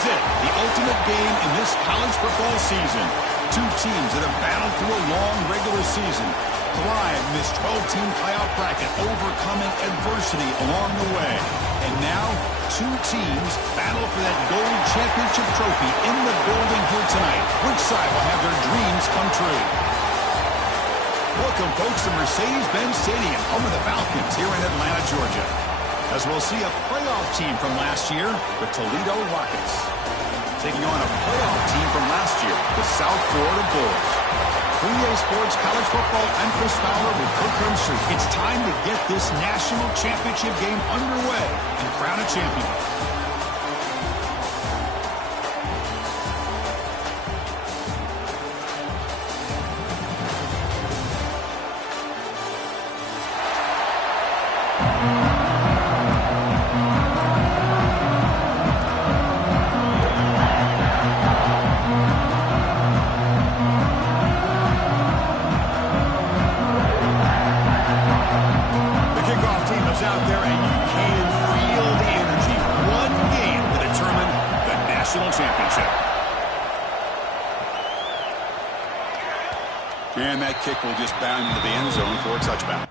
is it, the ultimate game in this college football season. Two teams that have battled through a long regular season, thrive in this 12-team playoff bracket, overcoming adversity along the way. And now, two teams battle for that gold championship trophy in the building here tonight. Which side will have their dreams come true? Welcome, folks, to Mercedes-Benz Stadium, home of the Falcons here in Atlanta, Georgia, as we'll see a playoff team from last year, the Toledo Rockets, taking on a playoff team from last year, the South Florida Bulls. For EA Sports College Football, I'm Chris Fowler with Kirk Herbstreit. It's time to get this national championship game underway and crown a champion. Out there, and you can feel the energy. One game to determine the national championship. And that kick will just bound into the end zone for a touchback.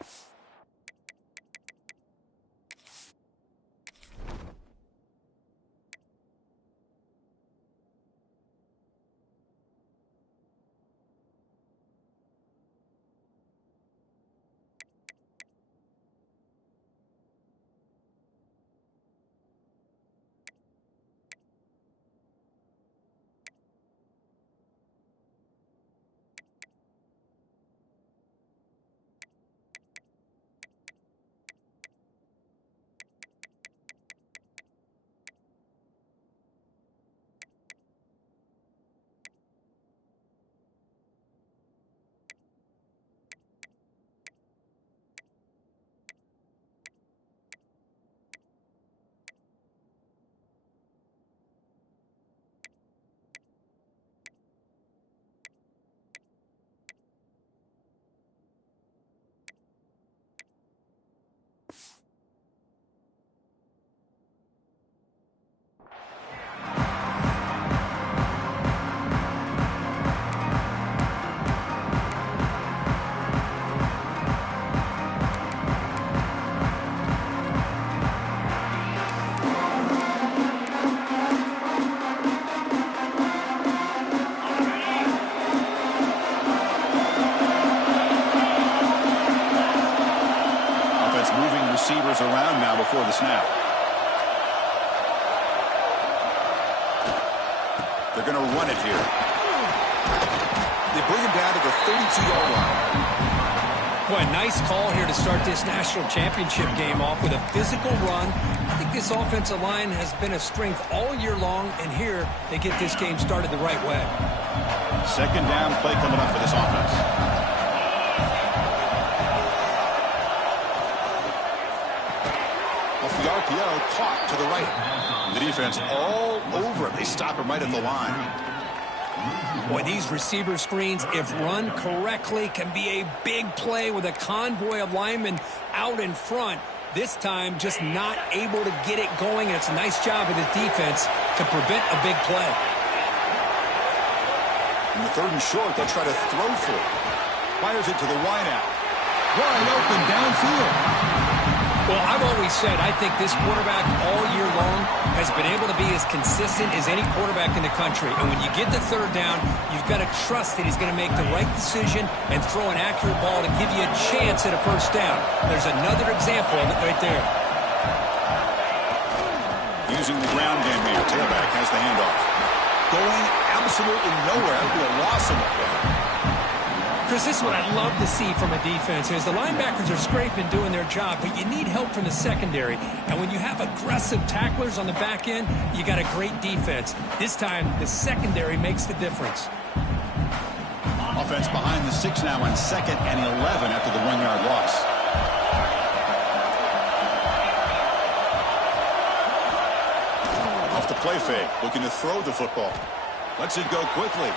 Receivers around now before the snap. They're going to run it here. They bring him down to the 32-yard line. Boy, nice call here to start this national championship game off with a physical run. I think this offensive line has been a strength all year long, and here they get this game started the right way. Second down play coming up for this offense. The RPO caught to the right. The defense all over it. They stop him right at the line. Boy, these receiver screens, if run correctly, can be a big play with a convoy of linemen out in front. This time, just not able to get it going. And it's a nice job of the defense to prevent a big play. In the third and short, they'll try to throw for it. Fires it to the wideout. Wide open downfield. Well, I've always said I think this quarterback all year long has been able to be as consistent as any quarterback in the country. And when you get the third down, you've got to trust that he's going to make the right decision and throw an accurate ball to give you a chance at a first down. There's another example of it right there. Using the ground game here. Tailback has the handoff. Going absolutely nowhere. That would be a loss in the play. Chris, this is what I'd love to see from a defense. As the linebackers are scraping, doing their job, but you need help from the secondary. And when you have aggressive tacklers on the back end, you got a great defense. This time, the secondary makes the difference. Offense behind the 6 now on 2nd and 11 after the 1-yard loss. Off the play fake, looking to throw the football. Lets it go quickly.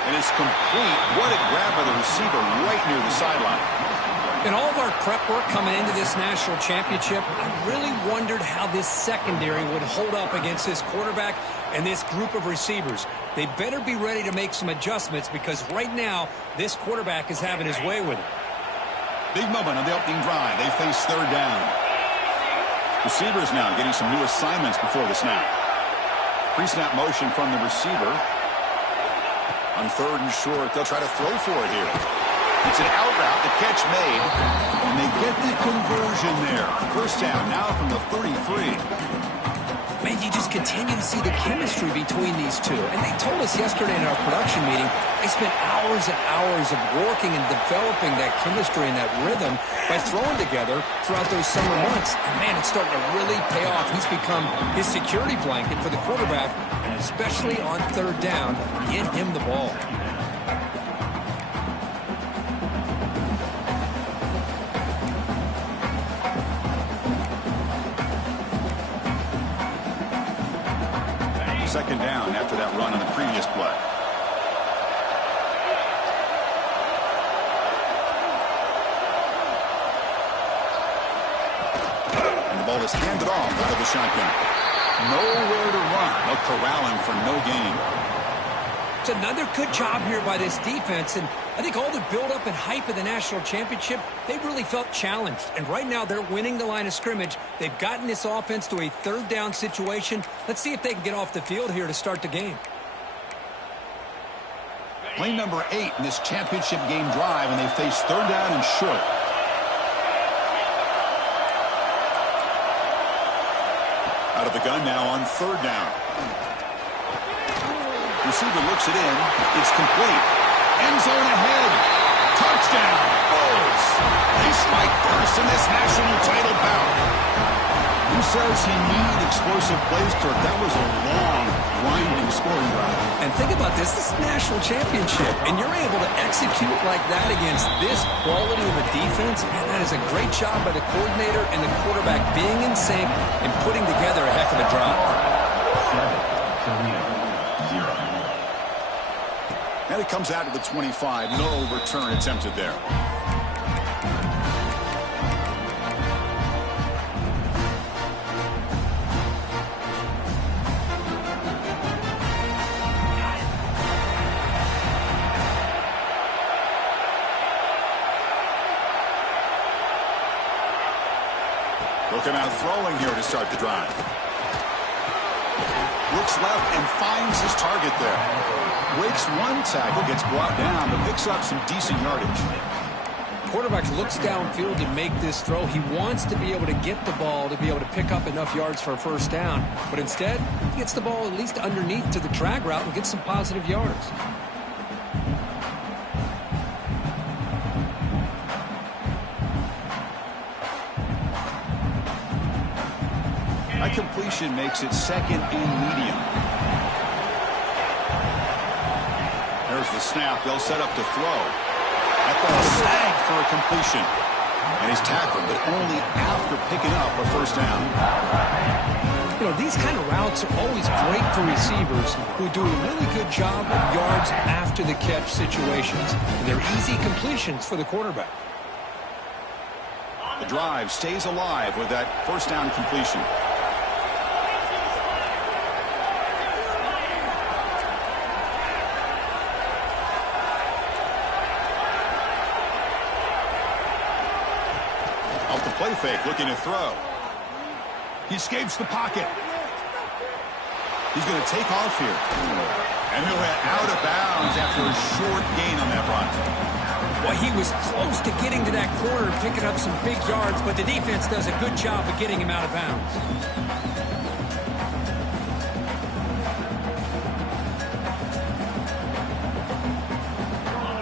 And it's complete. What a grab by the receiver right near the sideline. In all of our prep work coming into this national championship, I really wondered how this secondary would hold up against this quarterback and this group of receivers. They better be ready to make some adjustments because right now, this quarterback is having his way with it. Big moment on the opening drive. They face third down. Receivers now getting some new assignments before the snap. Pre-snap motion from the receiver. On third and short, they'll try to throw for it here. It's an out route, the catch made, and they get the conversion there. First down now from the 33. Man, you just continue to see the chemistry between these two. And they told us yesterday in our production meeting, they spent hours and hours of working and developing that chemistry and that rhythm by throwing together throughout those summer months. And man, it's starting to really pay off. He's become his security blanket for the quarterback, and especially on third down, get him the ball. Second down after that run on the previous play. And the ball is handed off out of the shotgun. Nowhere to run. They'll corral him for no gain. It's another good job here by this defense, and I think all the build-up and hype of the national championship, they really felt challenged. And right now, they're winning the line of scrimmage. They've gotten this offense to a third down situation. Let's see if they can get off the field here to start the game. Play number 8 in this championship game drive, and they face third down and short. Out of the gun now on third down. Receiver looks it in. It's complete. End zone ahead. Touchdown. Bulls. They strike first in this national title bout. Who says he needed explosive plays, Kirk? That was a long, winding scoring drive. And think about this. This is a national championship, and you're able to execute like that against this quality of a defense. Man, that is a great job by the coordinator and the quarterback being in sync and putting together a heck of a drive. And it comes out to the 25. No return attempted there. Looking out throwing here to start the drive. Looks left and finds his target there. Breaks one tackle, gets brought down, but picks up some decent yardage. Quarterback looks downfield to make this throw. He wants to be able to get the ball to be able to pick up enough yards for a first down. But instead, he gets the ball at least underneath to the drag route and gets some positive yards. That completion makes it second and medium. There's the snap. They'll set up to throw. That ball sagged for a completion. And he's tackled, but only after picking up a first down. You know, these kind of routes are always great for receivers who do a really good job of yards after the catch situations. And they're easy completions for the quarterback. The drive stays alive with that first down completion. Off the play fake, looking to throw. He escapes the pocket. He's going to take off here. And he'll head out of bounds after a short gain on that run. Well, he was close to getting to that corner, picking up some big yards, but the defense does a good job of getting him out of bounds.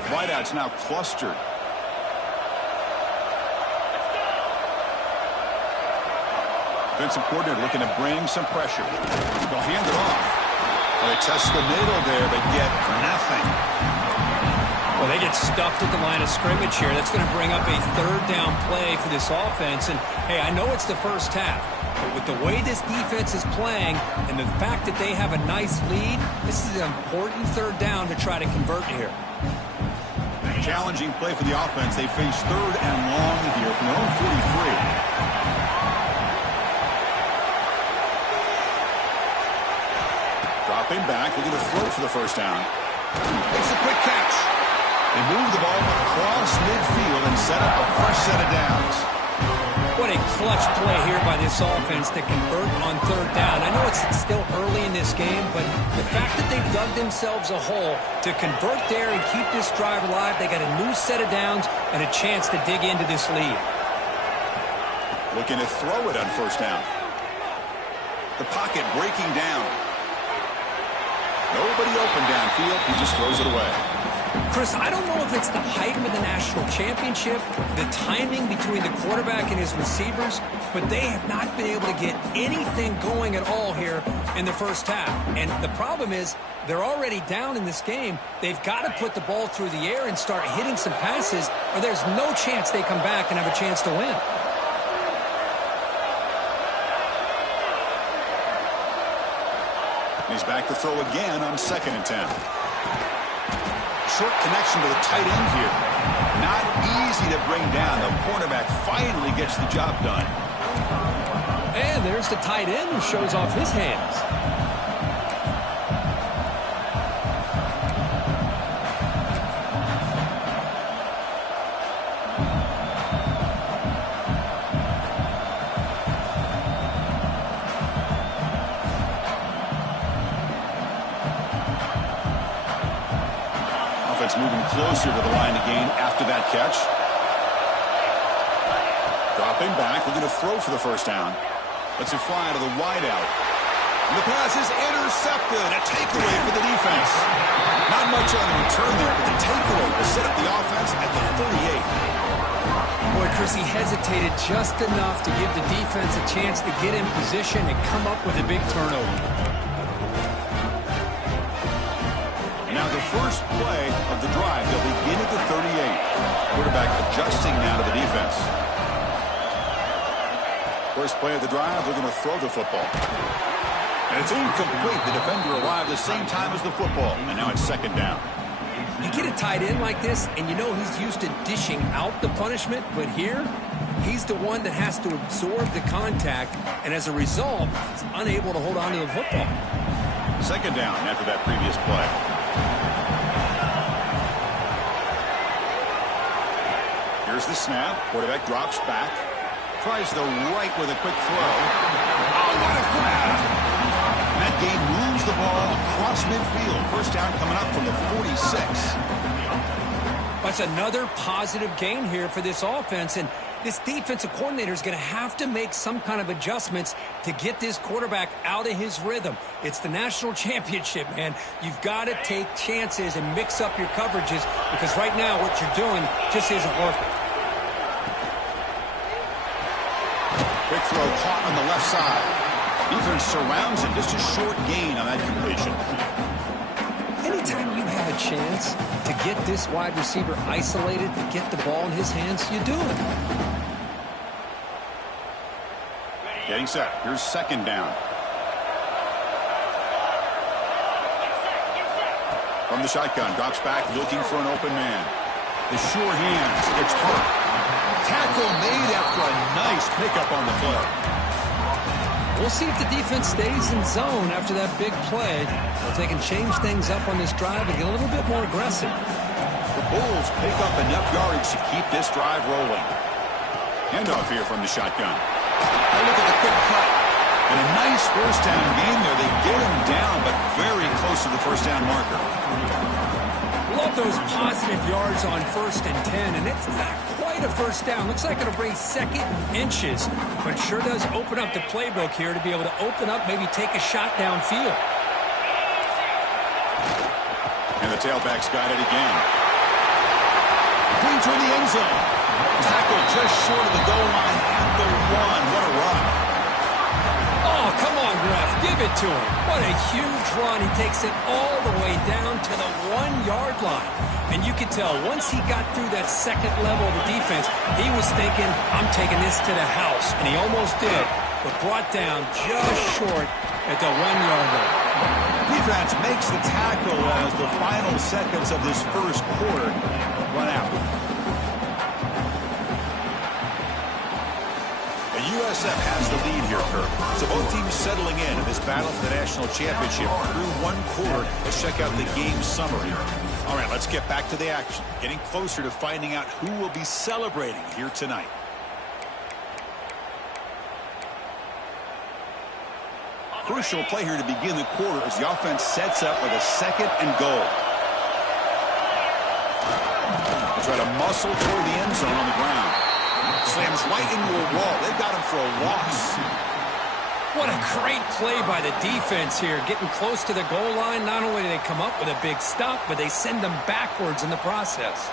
Wideout's now clustered. Defensive coordinator looking to bring some pressure. They'll hand it off. Well, they test the middle there, but get nothing. Well, they get stuffed at the line of scrimmage here. That's going to bring up a third down play for this offense. And, hey, I know it's the first half, but with the way this defense is playing and the fact that they have a nice lead, this is an important third down to try to convert here. challenging play for the offense. They face 3rd and long here from their own 43. Dropping back, looking to throw for the first down. Makes a quick catch. They move the ball across midfield and set up a fresh set of downs. What a clutch play here by this offense to convert on 3rd down. I know it's still early in this game, but the fact that they've dug themselves a hole to convert there and keep this drive alive, they got a new set of downs and a chance to dig into this lead. Looking to throw it on 1st down. The pocket breaking down. Nobody open downfield. He just throws it away. Chris, I don't know if it's the height of the national championship, the timing between the quarterback and his receivers, but they have not been able to get anything going at all here in the first half. And the problem is they're already down in this game. They've got to put the ball through the air and start hitting some passes, or there's no chance they come back and have a chance to win. He's back to throw again on 2nd and 10. Short connection to the tight end here. Not easy to bring down. The cornerback finally gets the job done. And there's the tight end who shows off his hands. Moving closer to the line to gain after that catch. Dropping back, looking to throw for the first down. Lets it fly to the wideout. And the pass is intercepted. A takeaway for the defense. Not much on the return there, but the takeaway will set up the offense at the 38. Boy, Chris, he hesitated just enough to give the defense a chance to get in position and come up with a big turnover. Now the first play of the drive, they'll begin at the 38. Quarterback adjusting now to the defense. First play of the drive, they're going to throw the football. And it's incomplete. The defender arrived the same time as the football. And now it's 2nd down. You get a tight end like this, and you know he's used to dishing out the punishment, but here, he's the one that has to absorb the contact, and as a result, he's unable to hold on to the football. 2nd down after that previous play. Here's the snap. Quarterback drops back. Tries the right with a quick throw. Oh, what a grab! And that game moves the ball across midfield. First down coming up from the 46. That's another positive gain here for this offense, and this defensive coordinator is going to have to make some kind of adjustments to get this quarterback out of his rhythm. It's the national championship, man. You've got to take chances and mix up your coverages because right now what you're doing just isn't working. Quick throw caught on the left side. Defense surrounds him. Just a short gain on that completion. Anytime you have a chance to get this wide receiver isolated, to get the ball in his hands, you do it. Getting set. Here's 2nd down. From the shotgun, drops back, looking for an open man. The sure hands. It's hurt. Tackle made after a nice pickup on the play. We'll see if the defense stays in zone after that big play. If they can change things up on this drive and get a little bit more aggressive. The Bulls pick up enough yardage to keep this drive rolling. Handoff here from the shotgun. Now look at the quick cut. And a nice first down gain there. They get him down, but very close to the first down marker. Love those positive yards on 1st and 10, and it's not quite a first down. Looks like it'll bring 2nd inches, but sure does open up the playbook here to be able to open up, maybe take a shot downfield. And the tailback's got it again. Clean toward the end zone. Tackle just short of the goal line at the 1. What a run. Oh, come on, ref. Give it to him. What a huge run. He takes it all the way down to the 1-yard line. And you could tell once he got through that second level of the defense, he was thinking, I'm taking this to the house. And he almost did, but brought down just short at the 1-yard line. Defense makes the tackle as the final seconds of this first quarter run out. The USF has the lead here, Kirk. So both teams settling in this battle for the national championship through one quarter. Let's check out the game summary. All right, let's get back to the action. Getting closer to finding out who will be celebrating here tonight. Crucial play here to begin the quarter as the offense sets up with a 2nd and goal. They try to muscle toward the end zone on the ground. Slams right into a wall. They've got him for a loss. What a great play by the defense here. Getting close to the goal line, not only do they come up with a big stop, but they send them backwards in the process.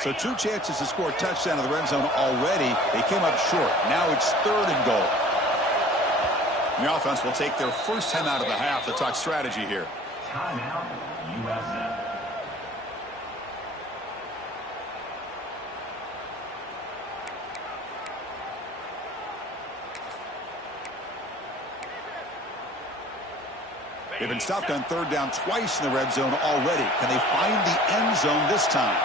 So 2 chances to score a touchdown in the red zone already. They came up short. Now it's 3rd and goal. The offense will take their first time out of the half to talk strategy here. Timeout, USF. They've been stopped on 3rd down twice in the red zone already. Can they find the end zone this time?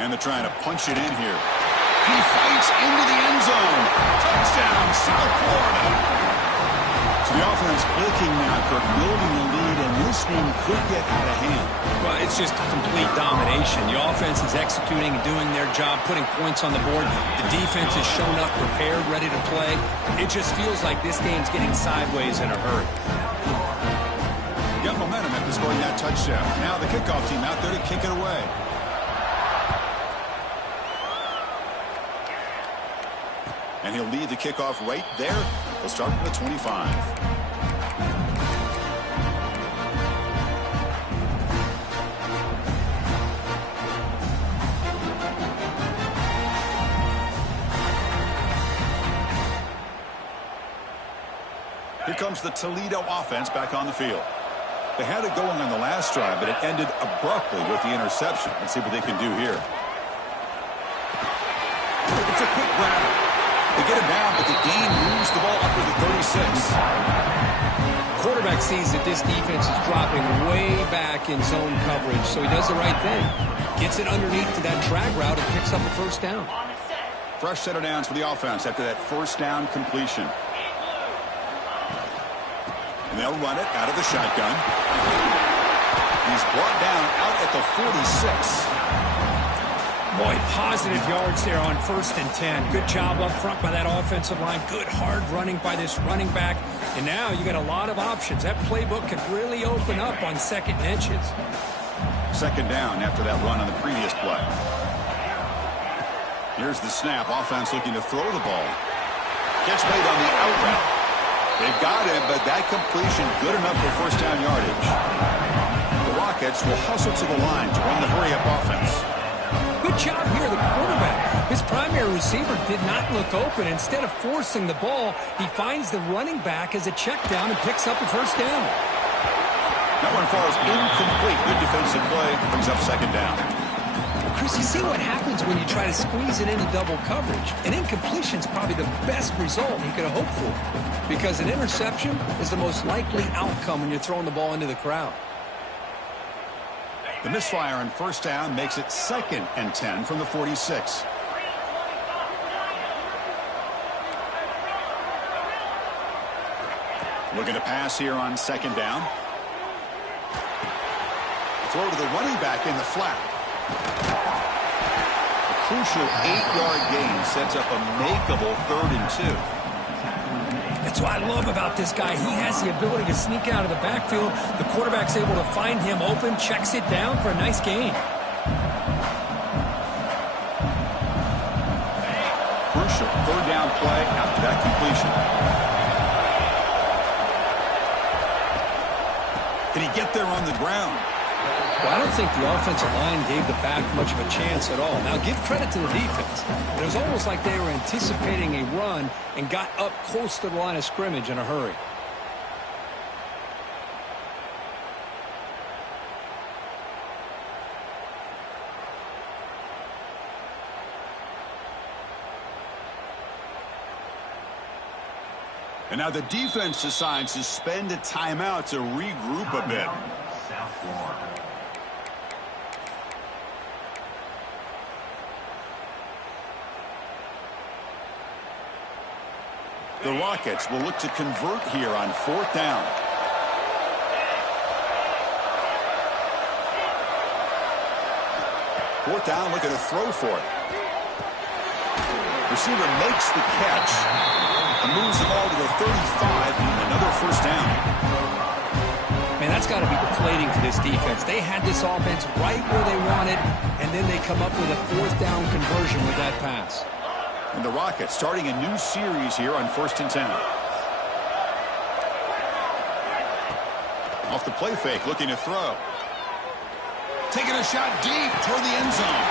And they're trying to punch it in here. He fights into the end zone. Touchdown, South Florida. So the offense clicking now, Kirk, building the lead, and this one could get out of hand. Well, it's just complete domination. The offense is executing and doing their job, putting points on the board. The defense has shown up, prepared, ready to play. It just feels like this game's getting sideways in a hurry. Got momentum after scoring that touchdown. Now the kickoff team out there to kick it away. And he'll lead the kickoff right there. He'll start from the 25. Here comes the Toledo offense back on the field. They had it going on the last drive, but it ended abruptly with the interception. Let's see what they can do here. It's a quick grab. They get him down, but the gain moves the ball up to the 36. Quarterback sees that this defense is dropping way back in zone coverage, so he does the right thing. Gets it underneath to that drag route and picks up a first down. Fresh set of downs for the offense after that first down completion. And they'll run it out of the shotgun. He's brought down out at the 46. Boy, positive yards there on 1st and 10. Good job up front by that offensive line. Good hard running by this running back. And now you got a lot of options. That playbook could really open up on 2nd and inches. 2nd down after that run on the previous play. Here's the snap. Offense looking to throw the ball. Catch made on the out route. They've got him, but that completion good enough for first down yardage. The Rockets will hustle to the line to run the hurry-up offense. Good job here, the quarterback. His primary receiver did not look open. Instead of forcing the ball, he finds the running back as a check down and picks up a first down. That one falls incomplete. Good defensive play. Brings up 2nd down. Chris, you see what happens when you try to squeeze it into double coverage. An incompletion is probably the best result you could have hoped for, because an interception is the most likely outcome when you're throwing the ball into the crowd. The misfire on first down makes it 2nd and 10 from the 46. Looking to pass here on 2nd down. Throw to the running back in the flat. A crucial 8-yard gain sets up a makeable 3rd and 2. That's what I love about this guy. He has the ability to sneak out of the backfield. The quarterback's able to find him open, checks it down for a nice gain. Crucial 3rd down play after that completion. Can he get there on the ground? Well, I don't think the offensive line gave the back much of a chance at all. Now, give credit to the defense. It was almost like they were anticipating a run and got up close to the line of scrimmage in a hurry. And now the defense decides to spend a timeout to regroup a bit. The Rockets will look to convert here on 4th down. Fourth down, looking to throw for it. Receiver makes the catch and moves the ball to the 35 and another first down. Man, that's got to be deflating for this defense. They had this offense right where they wanted, and then they come up with a 4th down conversion with that pass. And the Rockets starting a new series here on 1st and 10. Off the play fake, looking to throw. Taking a shot deep toward the end zone.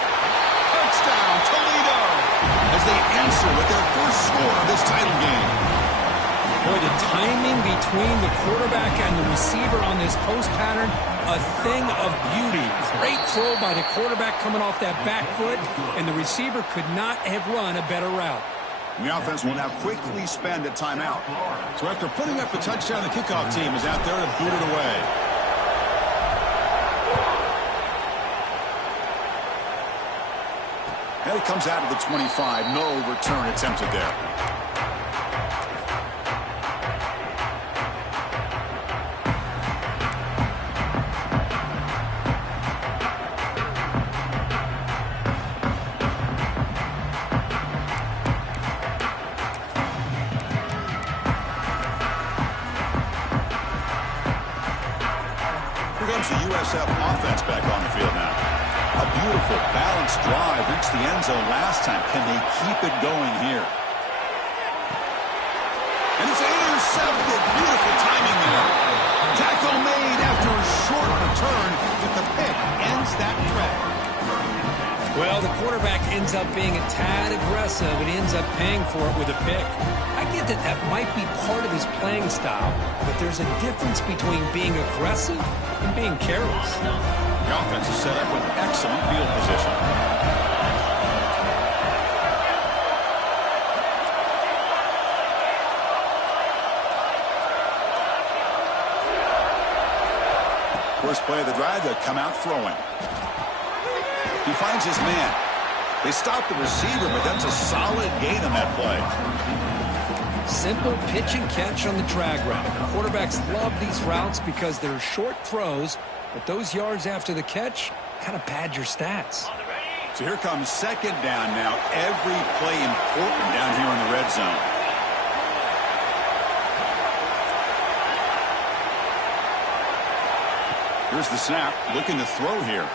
Touchdown, Toledo, as they answer with their first score of this title game. Boy, the timing between the quarterback and the receiver on this post pattern, a thing of beauty. Great throw by the quarterback coming off that back foot, and the receiver could not have run a better route. The offense will now quickly spend a timeout. So after putting up a touchdown, the kickoff team is out there to boot it away. And it comes out of the 25. No return attempted there. The USF offense back on the field now. A beautiful, balanced drive reached the end zone last time. Can they keep it going here? And it's intercepted. Beautiful timing there. Tackle made after a short return, but the pick ends that threat. Well, the quarterback ends up being a tad aggressive and ends up paying for it with a pick. I get that that might be part of his playing style, but there's a difference between being aggressive and being careless. The offense is set up with excellent field position. First play of the drive, they'll come out throwing. He finds his man. They stop the receiver, but that's a solid gain on that play. Simple pitch and catch on the drag route. Quarterbacks love these routes because they're short throws, but those yards after the catch kind of pad your stats. So here comes 2nd down now. Every play important down here in the red zone. Here's the snap. Looking to throw here.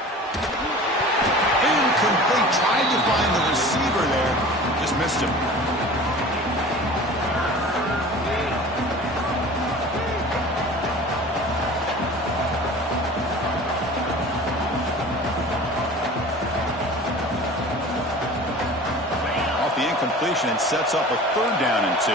Incomplete. Tried to find the receiver there. Just missed him. Off the incompletion and sets up a 3rd down and 2.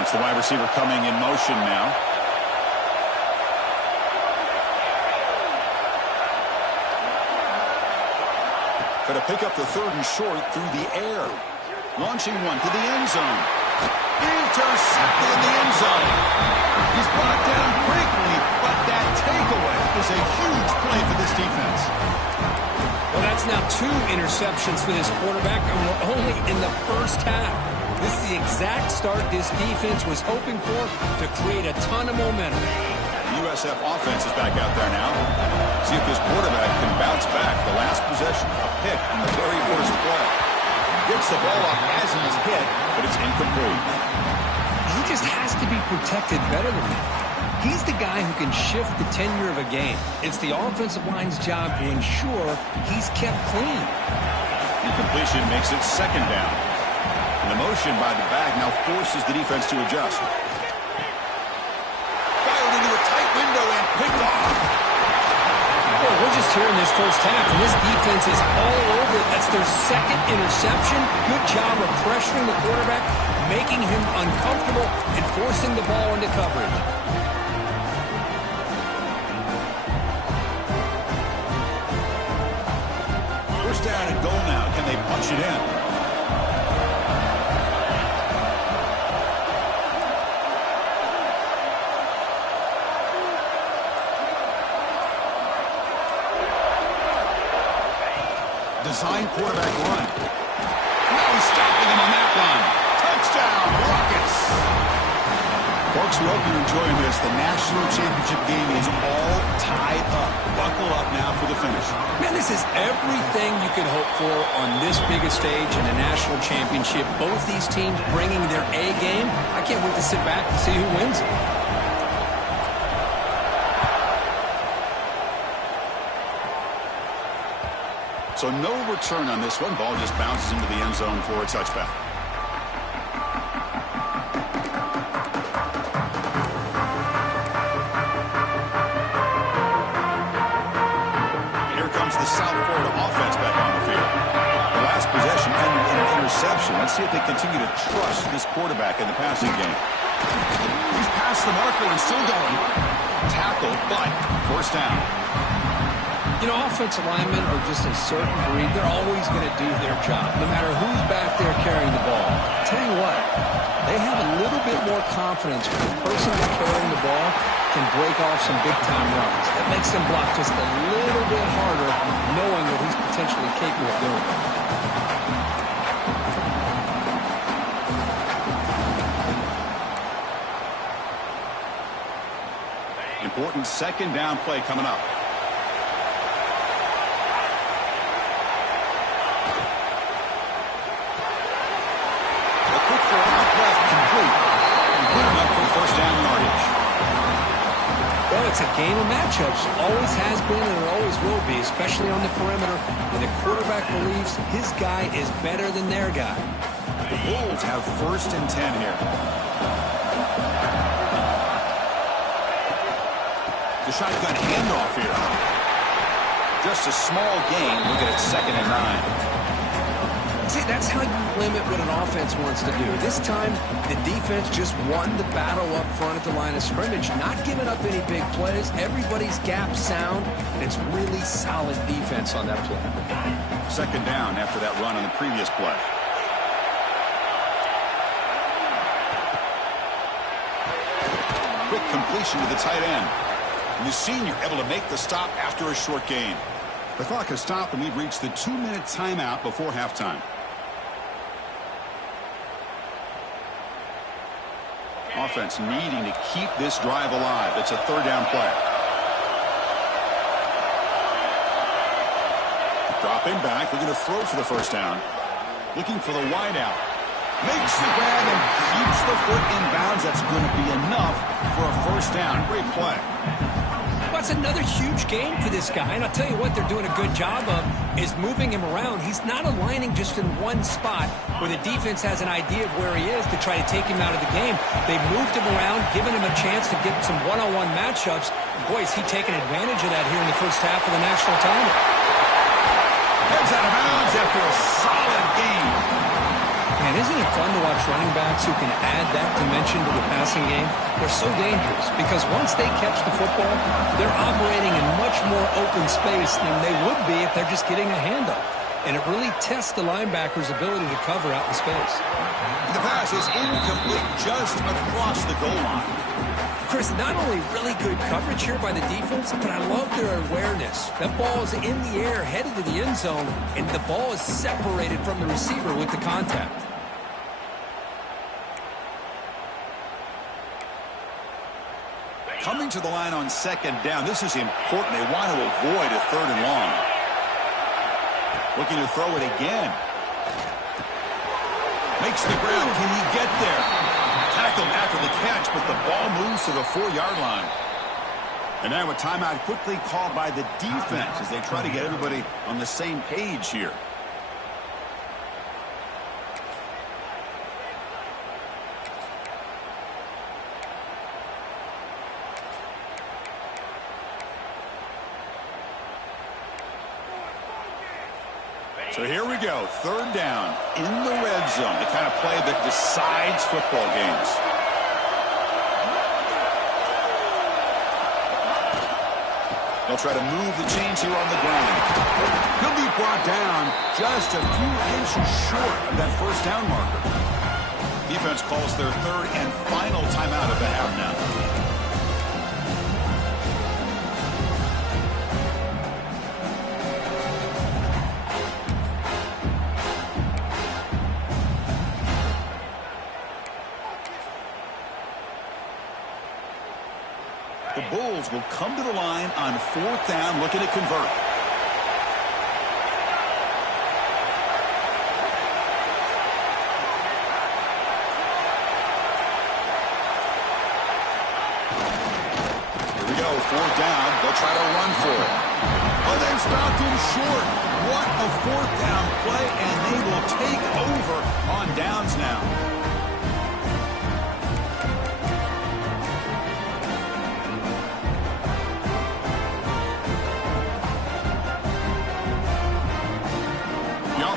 It's the wide receiver coming in motion now. Going to pick up the 3rd and short through the air. Launching one to the end zone. Intercepted in the end zone. He's brought down quickly, but that takeaway is a huge play for this defense. Well, that's now 2 interceptions for this quarterback, and we're only in the first half. This is the exact start this defense was hoping for to create a ton of momentum. The USF offense is back out there now. See if this quarterback can bounce back. The last possession, a pick on the very first play. Gets the ball off as he's hit, but it's incomplete. He just has to be protected better than that. He's the guy who can shift the tenure of a game. It's the offensive line's job to ensure he's kept clean. Incompletion makes it second down. And the motion by the back now forces the defense to adjust. Fired into a tight window and picked off. Well, we're just here in this first half, and this defense is all over it. That's their second interception. Good job of pressuring the quarterback, making him uncomfortable, and forcing the ball into coverage. First down and goal now. Can they punch it in? Design quarterback run. Now he's stopping him on that run. Touchdown, Rockets. Folks, we hope you're enjoying this. The national championship game is all tied up. Buckle up now for the finish. Man, this is everything you could hope for on this biggest stage in a national championship. Both these teams bringing their A game. I can't wait to sit back and see who wins it. So no return on this one. Ball just bounces into the end zone for a touchback. Here comes the South Florida offense back on the field. The last possession ended in an interception. Let's see if they continue to trust this quarterback in the passing game. He's past the marker and still going. Tackle, but first down. You know, offensive linemen are just a certain breed. They're always going to do their job, no matter who's back there carrying the ball. I'll tell you what, they have a little bit more confidence when the person that's carrying the ball can break off some big-time runs. That makes them block just a little bit harder, knowing what he's potentially capable of doing. Important second down play coming up. Well, it's a game of matchups. Always has been and it always will be, especially on the perimeter. And the quarterback believes his guy is better than their guy. The Bulls have first and 10 here. The shotgun handoff here. Just a small gain. Look at it, second and 9. See, that's how you limit what an offense wants to do. This time, the defense just won the battle up front at the line of scrimmage, not giving up any big plays. Everybody's gap sound, and it's really solid defense on that play. Second down after that run on the previous play. Quick completion to the tight end. And the senior able to make the stop after a short gain. The clock has stopped, and we've reached the 2-minute timeout before halftime. Offense needing to keep this drive alive. It's a third down play. Dropping back, looking to throw for the first down. Looking for the wide out. Makes the grab and keeps the foot in bounds. That's going to be enough for a first down. Great play. That's another huge game for this guy, and I'll tell you what they're doing a good job of is moving him around. He's not aligning just in one spot where the defense has an idea of where he is to try to take him out of the game. They've moved him around, given him a chance to get some one-on-one matchups. Boy, is he taking advantage of that here in the first half of the national title. Heads out of bounds after a solid game. Man, isn't it fun to watch running backs who can add that dimension to the passing game? They're so dangerous because once they catch the football, they're operating in much more open space than they would be if they're just getting a handoff. And it really tests the linebacker's ability to cover out in space. The pass is incomplete just across the goal line. Chris, not only really good coverage here by the defense, but I love their awareness. That ball is in the air, headed to the end zone, and the ball is separated from the receiver with the contact. Coming to the line on second down. This is important. They want to avoid a third and long. Looking to throw it again. Makes the grab. Can he get there? Tackled after the catch, but the ball moves to the 4-yard line. And now a timeout quickly called by the defense as they try to get everybody on the same page here. So here we go, third down in the red zone, the kind of play that decides football games. They'll try to move the chains here on the ground. He'll be brought down just a few inches short of that first down marker. Defense calls their third and final timeout of the half now. The Bulls will come to the line on fourth down, looking to convert. Here we go, fourth down. They'll try to run for it. Oh, they've stopped him short. What a fourth down play, and they will take over on downs now.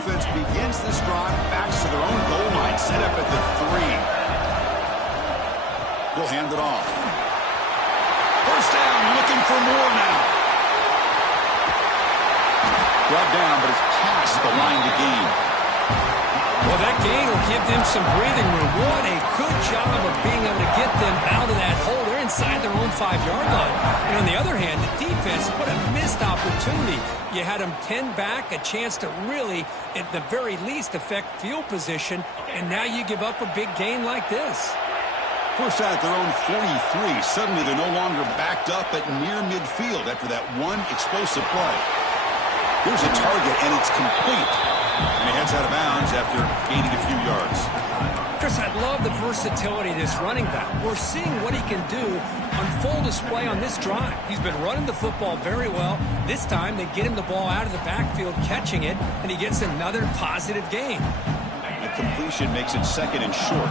Offense begins this drive, backs to their own goal line, set up at the 3. They'll hand it off. First down, looking for more now. Brought down, but it's past the line to gain. Well, that gain will give them some breathing room. What a good job of being able to get them out of that hole. They're inside their own 5-yard line. And on the other hand, the defense, what a missed opportunity. You had them 10 back, a chance to really, at the very least, affect field position, and now you give up a big gain like this. First out at their own 43. Suddenly they're no longer backed up at near midfield after that one explosive play. Here's a target, and it's complete. And he heads out of bounds after gaining a few yards. Chris, I love the versatility of this running back. We're seeing what he can do on full display on this drive. He's been running the football very well. This time, they get him the ball out of the backfield, catching it, and he gets another positive gain. The completion makes it second and short.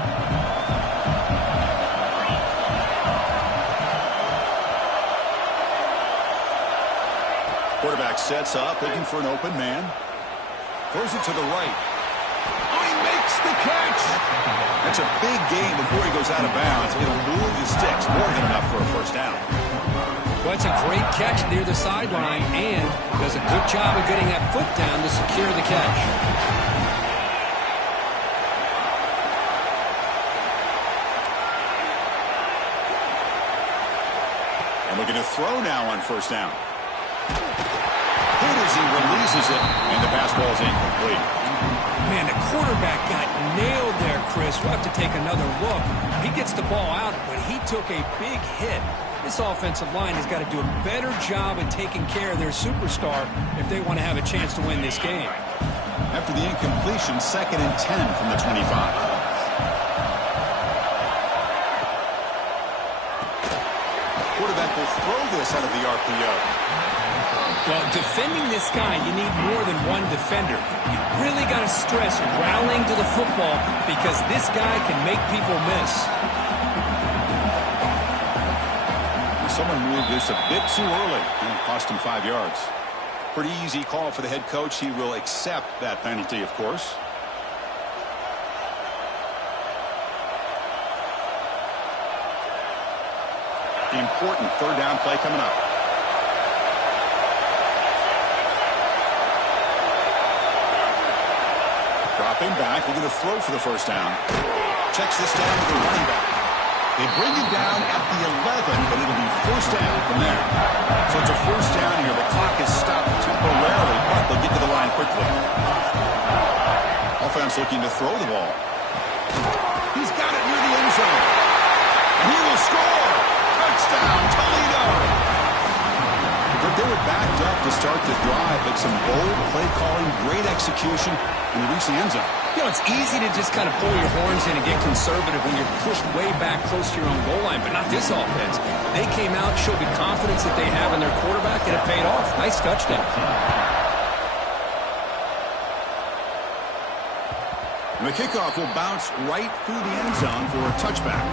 Quarterback sets up, looking for an open man. Throws it to the right. Oh, he makes the catch. That's a big gain before he goes out of bounds. It'll move the sticks, more than enough for a first down. Well, it's a great catch near the sideline and does a good job of getting that foot down to secure the catch. And looking to throw now on first down. Good as he releases it, and the pass ball is incomplete. Man, the quarterback got nailed there, Chris. We'll have to take another look. He gets the ball out, but he took a big hit. This offensive line has got to do a better job of taking care of their superstar if they want to have a chance to win this game. After the incompletion, second and 10 from the 25. Quarterback will throw this out of the RPO. Well, defending this guy, you need more than one defender. You really got to stress rallying to the football because this guy can make people miss. Someone moved this a bit too early, and it cost him 5 yards. Pretty easy call for the head coach. He will accept that penalty, of course. The important third down play coming up. Dropping back, looking to throw for the first down. Checks this down to the running back. They bring him down at the 11, but it'll be first down from there. So it's a first down here. The clock is stopped temporarily, but they'll get to the line quickly. Offense looking to throw the ball. He's got it near the end zone. And he will score. Touchdown, Toledo. But they were backed up to start the drive, but some bold play calling, great execution, and they reach the end zone. You know, it's easy to just kind of pull your horns in and get conservative when you're pushed way back close to your own goal line, but not this offense. They came out, showed the confidence that they have in their quarterback, and it paid off. Nice touchdown. The kickoff will bounce right through the end zone for a touchback.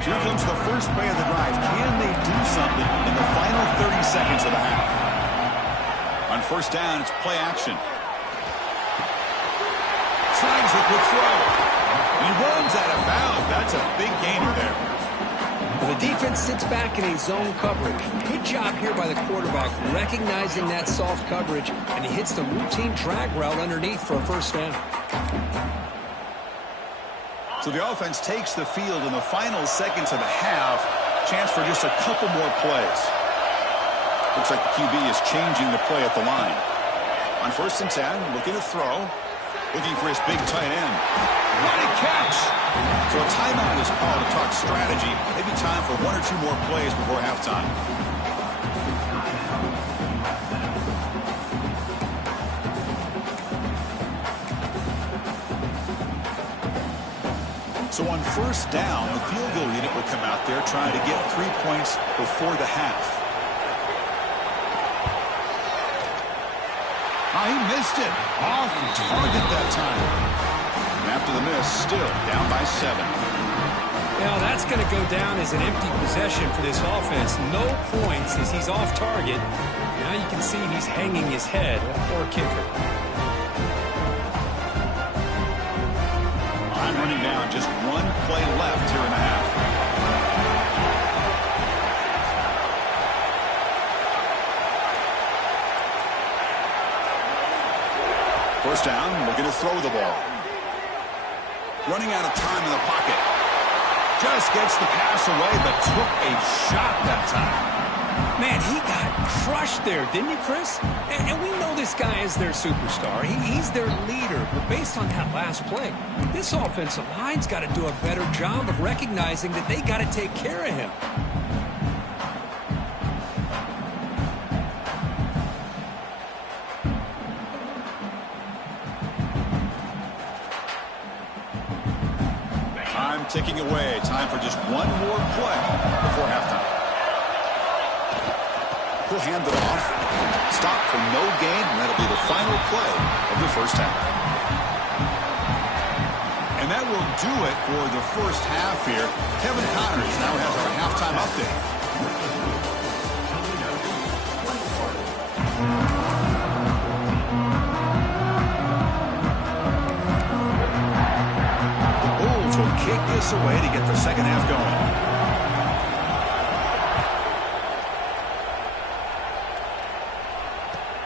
Here comes the first play of the drive. Can they do something in the final 30 seconds of the half? On first down, it's play action. Tries the quick throw. He runs out of bounds. That's a big gainer there. The defense sits back in a zone coverage. Good job here by the quarterback, recognizing that soft coverage, and he hits the routine drag route underneath for a first down. So the offense takes the field in the final seconds of the half. Chance for just a couple more plays. Looks like the QB is changing the play at the line. On first and 10, looking to throw. Looking for his big tight end. What a catch! So a timeout is called to talk strategy. Maybe time for one or two more plays before halftime. So on first down, the field goal unit will come out there trying to get 3 points before the half. He missed it. Off target that time. And after the miss, still down by 7. Now that's going to go down as an empty possession for this offense. No points as he's off target. Now you can see he's hanging his head. Poor kicker. I'm running down. Just one play left here in the half. First down, looking to throw the ball. Running out of time in the pocket. Just gets the pass away, but took a shot that time. Man, he got crushed there, didn't he, Chris? And we know this guy is their superstar. He's their leader. But based on that last play, this offensive line's got to do a better job of recognizing that they got to take care of him. Ticking away. Time for just one more play before halftime. He'll hand it off. Stop for no gain, and that'll be the final play of the first half. And that will do it for the first half here. Kevin Connors now has our halftime update. Kick this away to get the second half going.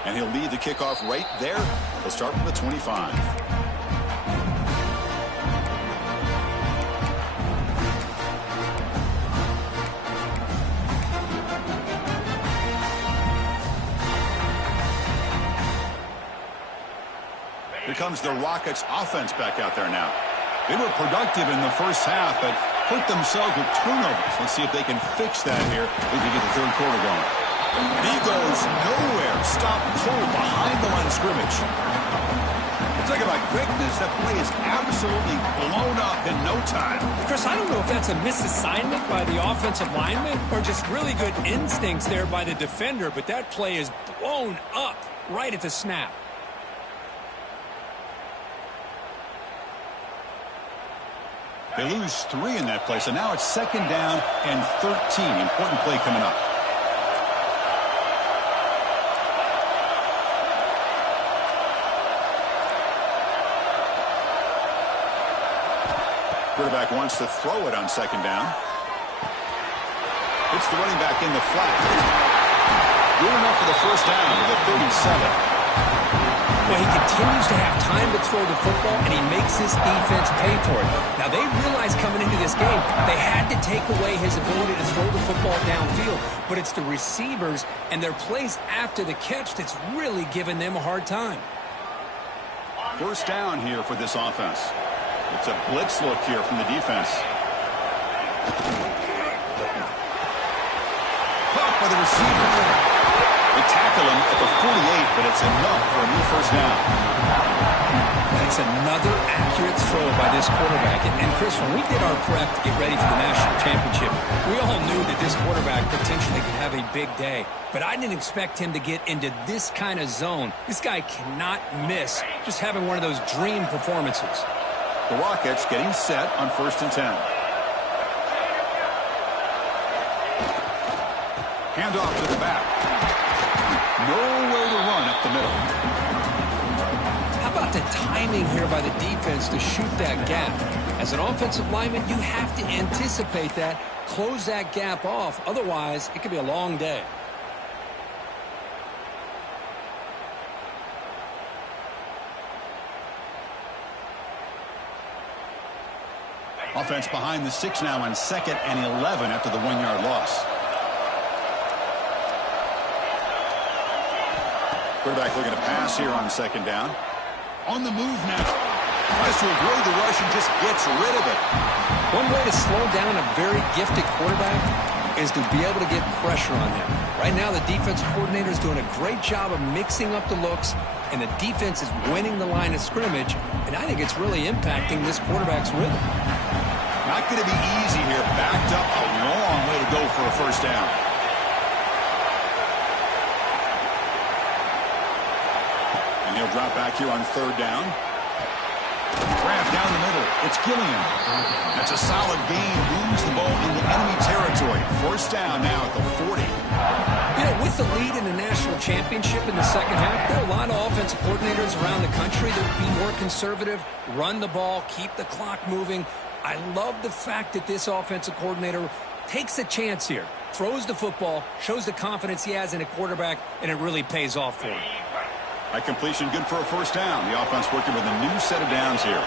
And he'll lead the kickoff right there. He'll start from the 25. Here comes the Rockets offense back out there now. They were productive in the first half, but hurt themselves with turnovers. Let's see if they can fix that here as we get the third quarter going. And he goes nowhere. Stop cold behind the line of scrimmage. Talk about quickness. That play is absolutely blown up in no time. Chris, I don't know if that's a misassignment by the offensive lineman or just really good instincts there by the defender, but that play is blown up right at the snap. They lose 3 in that play, so now it's second down and 13. Important play coming up. Quarterback wants to throw it on second down. It's the running back in the flat. Good enough for the first down to the 37. Well, he continues to have time to throw the football, and he makes his defense pay for it. Now, they realized coming into this game they had to take away his ability to throw the football downfield, but it's the receivers and their plays after the catch that's really giving them a hard time. First down here for this offense. It's a blitz look here from the defense. Caught by the receiver. They tackle him at the 48, but it's enough for a new first down. That's another accurate throw by this quarterback. And Chris, when we did our prep to get ready for the national championship, we all knew that this quarterback potentially could have a big day. But I didn't expect him to get into this kind of zone. This guy cannot miss just having one of those dream performances. The Rockets getting set on 1st and 10. Handoff to the back. Nowhere to run up the middle. How about the timing here by the defense to shoot that gap? As an offensive lineman, you have to anticipate that, close that gap off. Otherwise, it could be a long day. Offense behind the 6 now on 2nd and 11 after the 1-yard loss. Quarterback looking to pass here on 2nd down. On the move now. Tries to avoid the rush and just gets rid of it. One way to slow down a very gifted quarterback is to be able to get pressure on him. Right now, the defensive coordinator is doing a great job of mixing up the looks, and the defense is winning the line of scrimmage, and I think it's really impacting this quarterback's rhythm. Not going to be easy here. Backed up a long way to go for a first down. And he'll drop back here on 3rd down. Draft down the middle. It's Gilliam. That's a solid gain. Moves the ball into enemy territory. First down now at the 40. You know, with the lead in the national championship in the second half, there are a lot of offensive coordinators around the country that would be more conservative, run the ball, keep the clock moving. I love the fact that this offensive coordinator takes a chance here, throws the football, shows the confidence he has in a quarterback, and it really pays off for him. That completion good for a first down. The offense working with a new set of downs here.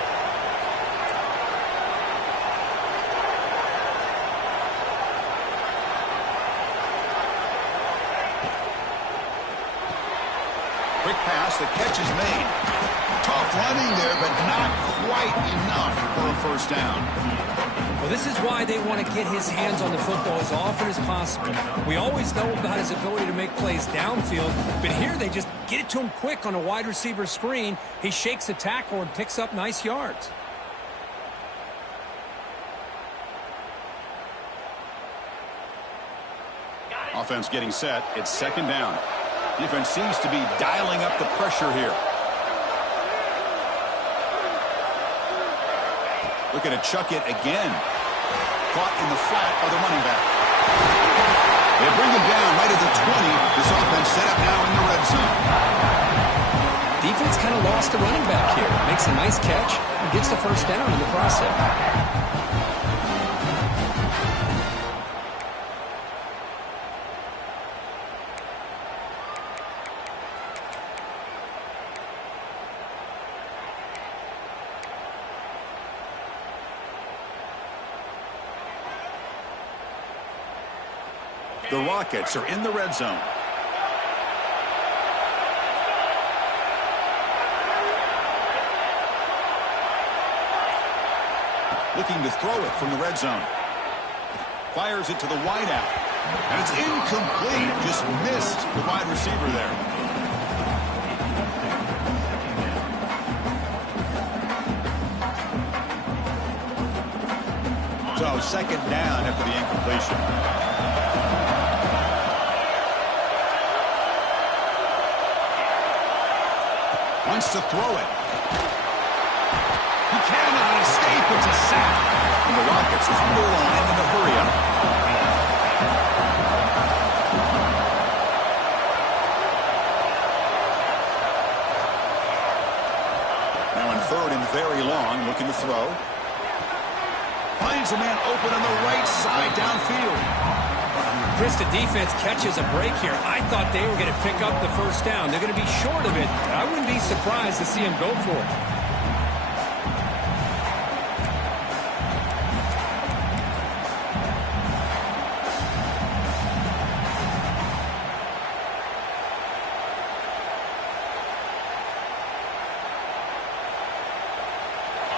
Quick pass, the catch is made. Tough running there, but not quite enough for a first down. Well, this is why they want to get his hands on the football as often as possible. We always know about his ability to make plays downfield, but here they just get it to him quick on a wide receiver screen. He shakes the tackle and picks up nice yards. Offense getting set. It's 2nd down. Defense seems to be dialing up the pressure here. Looking to chuck it again. Caught in the flat by the running back. They bring him down right at the 20. This offense set up now in the red zone. Defense kind of lost the running back here. Makes a nice catch and gets the first down in the process. The Rockets are in the red zone. Looking to throw it from the red zone. Fires it to the wideout. And it's incomplete. Just missed the wide receiver there. So 2nd down after the incompletion. Wants to throw it. He cannot escape. It's a sack. And the Rockets come to the line in a hurry up. Now on 3rd and very long, looking to throw. Finds a man open on the right side downfield. Chris, the defense catches a break here. I thought they were going to pick up the first down. They're going to be short of it. I wouldn't be surprised to see them go for it.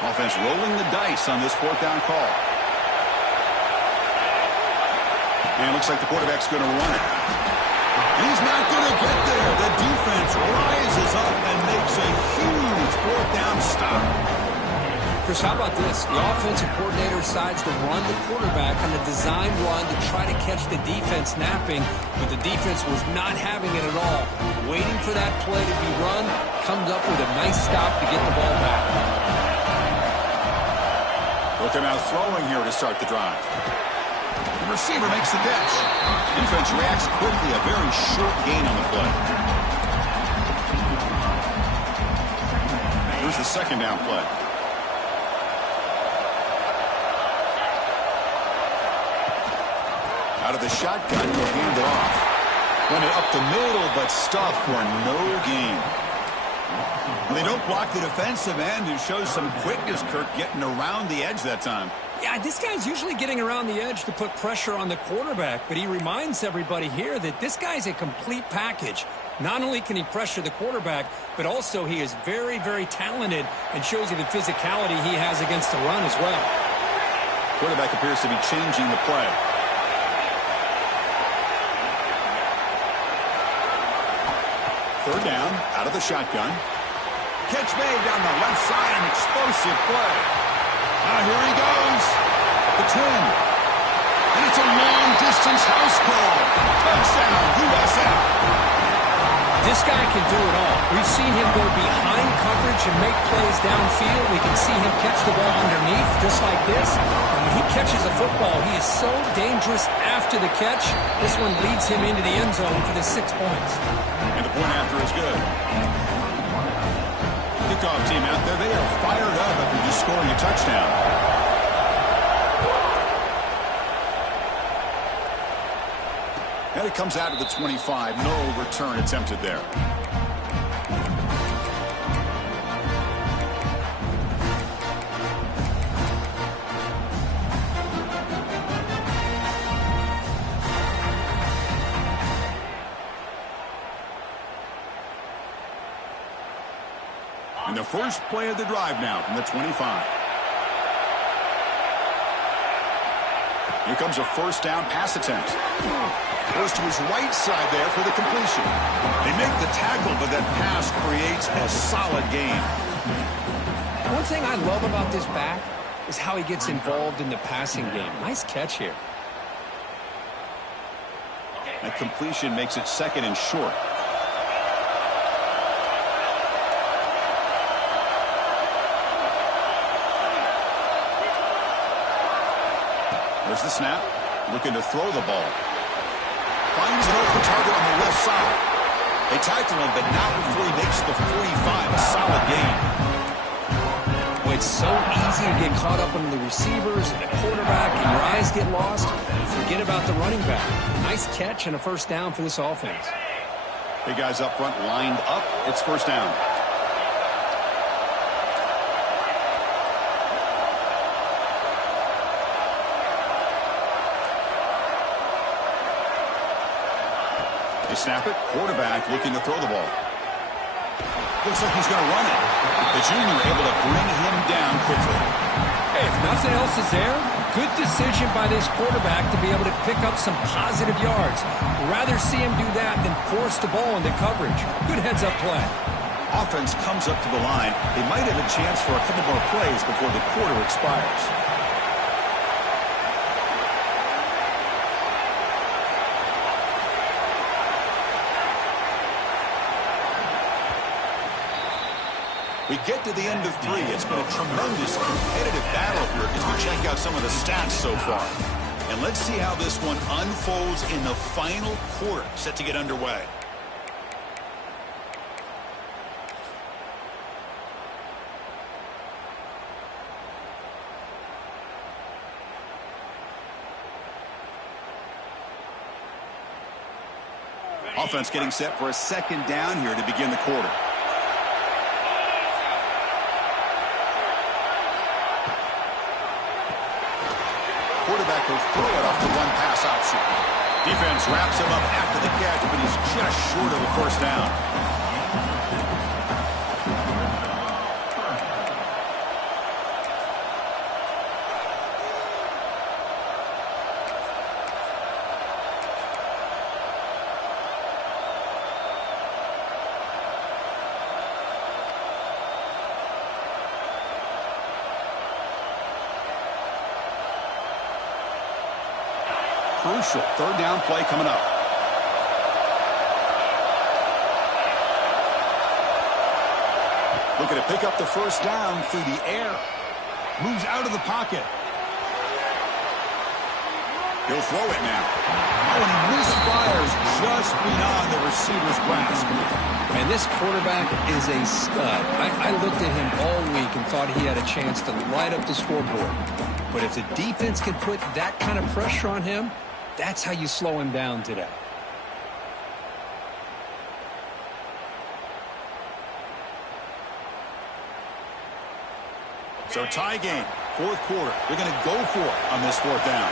Offense rolling the dice on this fourth down call. And it looks like the quarterback's going to run it. He's not going to get there. The defense rises up and makes a huge fourth down stop. Chris, how about this? The offensive coordinator decides to run the quarterback on a design run to try to catch the defense napping, but the defense was not having it at all. Waiting for that play to be run, comes up with a nice stop to get the ball back. Looking out throwing here to start the drive. The receiver makes the catch. Defense reacts quickly. A very short gain on the play. Here's the second down play. Out of the shotgun, he'll hand it off. Run it up the middle, but stuffed for no gain. They don't block the defensive end, who shows some quickness, Kirk, getting around the edge that time. Yeah, this guy's usually getting around the edge to put pressure on the quarterback, but he reminds everybody here that this guy's a complete package. Not only can he pressure the quarterback, but also he is very, very talented and shows you the physicality he has against the run as well. Quarterback appears to be changing the play. Third down, out of the shotgun. Catch made down the left side, an explosive play. Now here he goes. The 10. And it's a long-distance house call. Touchdown, USF. This guy can do it all. We've seen him go behind coverage and make plays downfield. We can see him catch the ball underneath just like this. And when he catches a football, he is so dangerous after the catch. This one leads him into the end zone for the 6 points. And the point after is good. Kickoff team out there, they are fired up after just scoring a touchdown. And it comes out of the 25. No return attempted there. And the first play of the drive now from the 25. Here comes a first down pass attempt. Goes to his right side there for the completion. They make the tackle, but that pass creates a solid gain. One thing I love about this back is how he gets involved in the passing game. Nice catch here. That completion makes it second and short. There's the snap. Looking to throw the ball. Finds an open target on the left side. They tackle him, but not before he makes the 45. A solid gain. Well, it's so easy to get caught up on the receivers and the quarterback, and your eyes get lost. Forget about the running back. Nice catch and a first down for this offense. Big guys up front lined up. It's first down. They snap it. Quarterback looking to throw the ball. Looks like he's going to run it. The junior able to bring him down quickly. Hey, if nothing else is there, good decision by this quarterback to be able to pick up some positive yards. Rather see him do that than force the ball into coverage. Good heads-up play. Offense comes up to the line. They might have a chance for a couple more plays before the quarter expires. We get to the end of 3. It's been a tremendous competitive battle here as we check out some of the stats so far. And let's see how this one unfolds in the final quarter, set to get underway. Offense getting set for a second down here to begin the quarter. Quarterback will throw it off the one pass option. Defense wraps him up after the catch, but he's just short of the first down. Crucial third down play coming up. Looking to pick up the first down through the air. Moves out of the pocket. He'll throw it now. Oh, and he misfires just beyond the receiver's grasp. And this quarterback is a stud. I looked at him all week and thought he had a chance to light up the scoreboard. But if the defense can put that kind of pressure on him, that's how you slow him down today. So tie game, fourth quarter. They're going to go for it on this fourth down.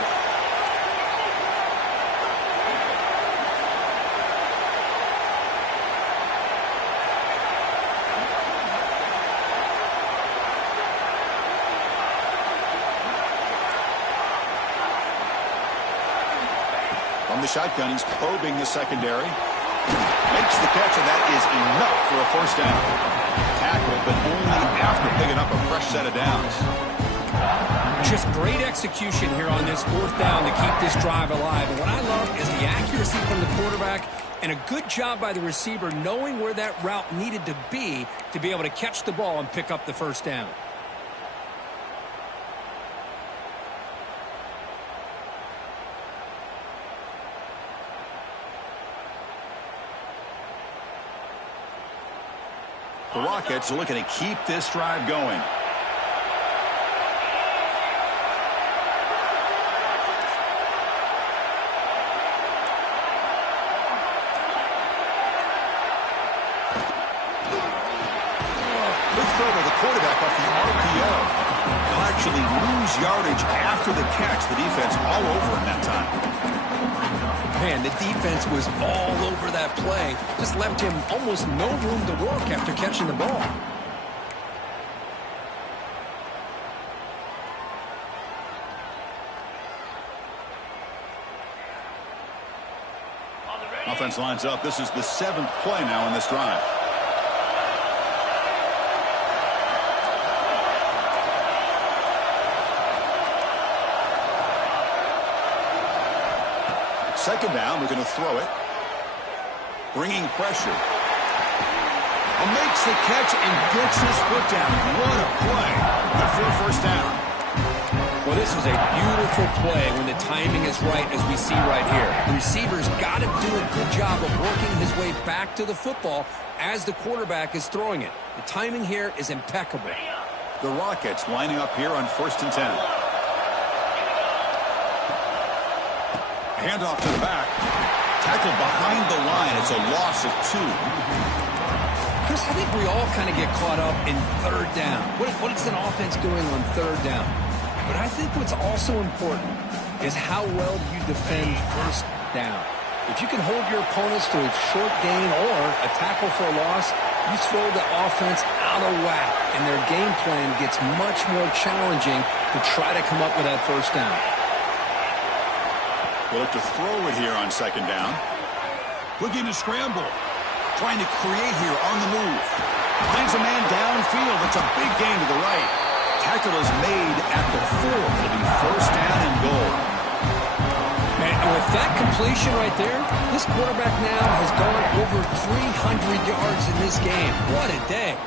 From the shotgun, he's probing the secondary. Makes the catch, and that is enough for a first down. Tackle, but only after picking up a fresh set of downs. Just great execution here on this fourth down to keep this drive alive. And what I love is the accuracy from the quarterback and a good job by the receiver knowing where that route needed to be able to catch the ball and pick up the first down. The Rockets are looking to keep this drive going. Good throw by the quarterback off the RPO. They'll actually lose yardage after the catch. The defense all over him that time. Man, the defense was all over that play. Just left him almost no room to work after catching the ball. Offense lines up. This is the 7th play now in this drive. Second down, we're going to throw it. Bringing pressure. And makes the catch and gets his foot down. What a play. Good for a first down. Well, this was a beautiful play when the timing is right, as we see right here. The receiver's got to do a good job of working his way back to the football as the quarterback is throwing it. The timing here is impeccable. The Rockets lining up here on 1st and 10. Handoff to the back. Tackle behind the line. It's a loss of 2. Chris, I think we all kind of get caught up in third down. What is an offense doing on third down? But I think what's also important is how well you defend first down. If you can hold your opponents to a short gain or a tackle for a loss, you throw the offense out of whack, and their game plan gets much more challenging to try to come up with that first down. We'll look to throw it here on second down. Looking to scramble. Trying to create here on the move. Finds a man downfield. It's a big gain to the right. Tackle is made at the 4. It'll be first down and goal. And with that completion right there, this quarterback now has gone over 300 yards in this game. What a day.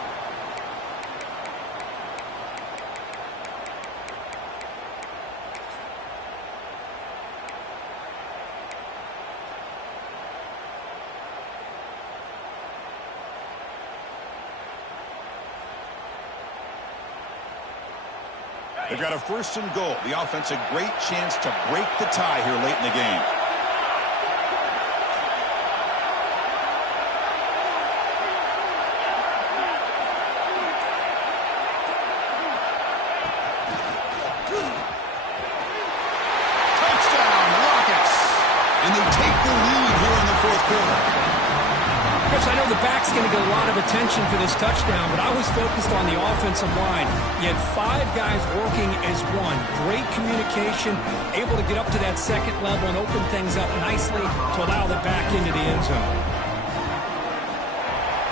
They've got a 1st and goal. The offense a great chance to break the tie here late in the game. And they take the lead here in the fourth quarter. Chris, I know the back's going to get a lot of attention for this touchdown, but I was focused on the offensive line. You had 5 guys working as one. Great communication, able to get up to that second level and open things up nicely to allow the back into the end zone.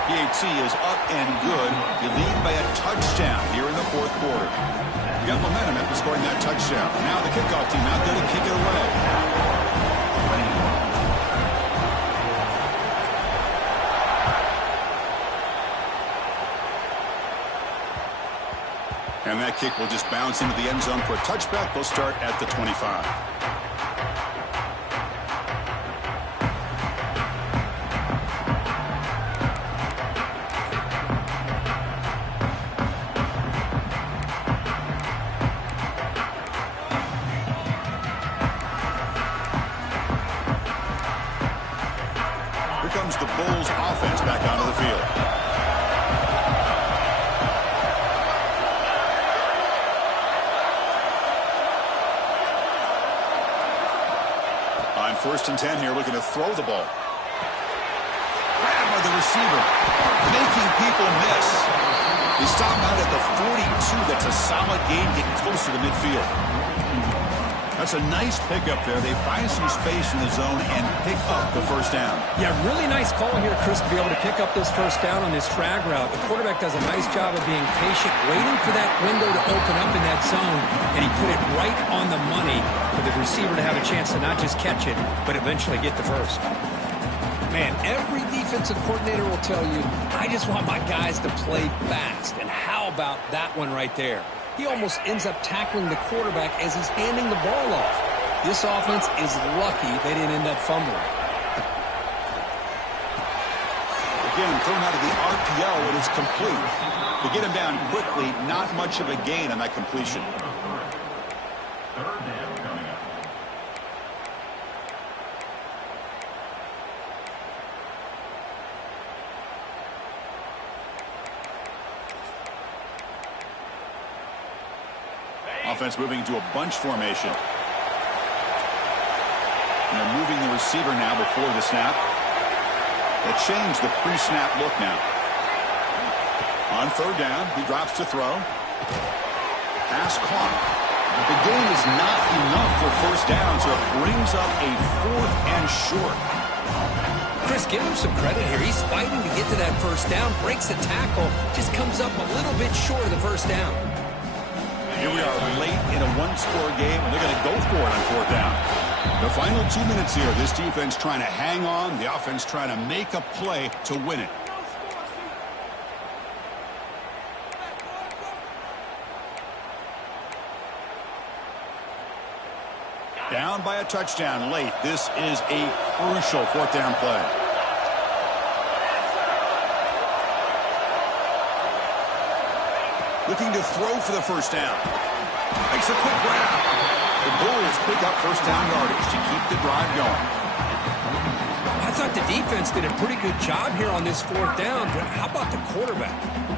PAT is up and good. You lead by a touchdown here in the fourth quarter. You got momentum after scoring that touchdown. Now the kickoff team out there to kick it away. And that kick will just bounce into the end zone for a touchback. They'll start at the 25. Here comes the Bulls offense back onto the field. On 1st and 10 here, looking to throw the ball. Grabbed by the receiver, making people miss. They stop out at the 42. That's a solid gain, getting closer to midfield. That's a nice pickup there. They find some space in the zone and pick up the first down. Yeah, really nice call here, Chris, to be able to pick up this first down on this drag route. The quarterback does a nice job of being patient, waiting for that window to open up in that zone, and he put it right on the money for the receiver to have a chance to not just catch it, but eventually get the first. Man, every defensive coordinator will tell you, I just want my guys to play fast. And how about that one right there? He almost ends up tackling the quarterback as he's handing the ball off. This offense is lucky they didn't end up fumbling. Again, thrown out of the RPO, it is complete. To get him down quickly, not much of a gain on that completion. Third down coming up. Offense moving into a bunch formation. And they're moving the receiver now before the snap. They'll change the pre-snap look now. On 3rd down, he drops to throw. Pass caught. The game is not enough for 1st down, so it brings up a 4th and short. Chris, give him some credit here. He's fighting to get to that first down, breaks the tackle, just comes up a little bit short of the first down. Here we are late in a 1-score game, and they're going to go for it on 4th down. The final 2 minutes here. This defense trying to hang on. The offense trying to make a play to win it. Down by a touchdown late. This is a crucial 4th down play. Looking to throw for the first down. Makes a quick grab. The Bulls pick up first down yardage to keep the drive going. I thought the defense did a pretty good job here on this 4th down, but how about the quarterback?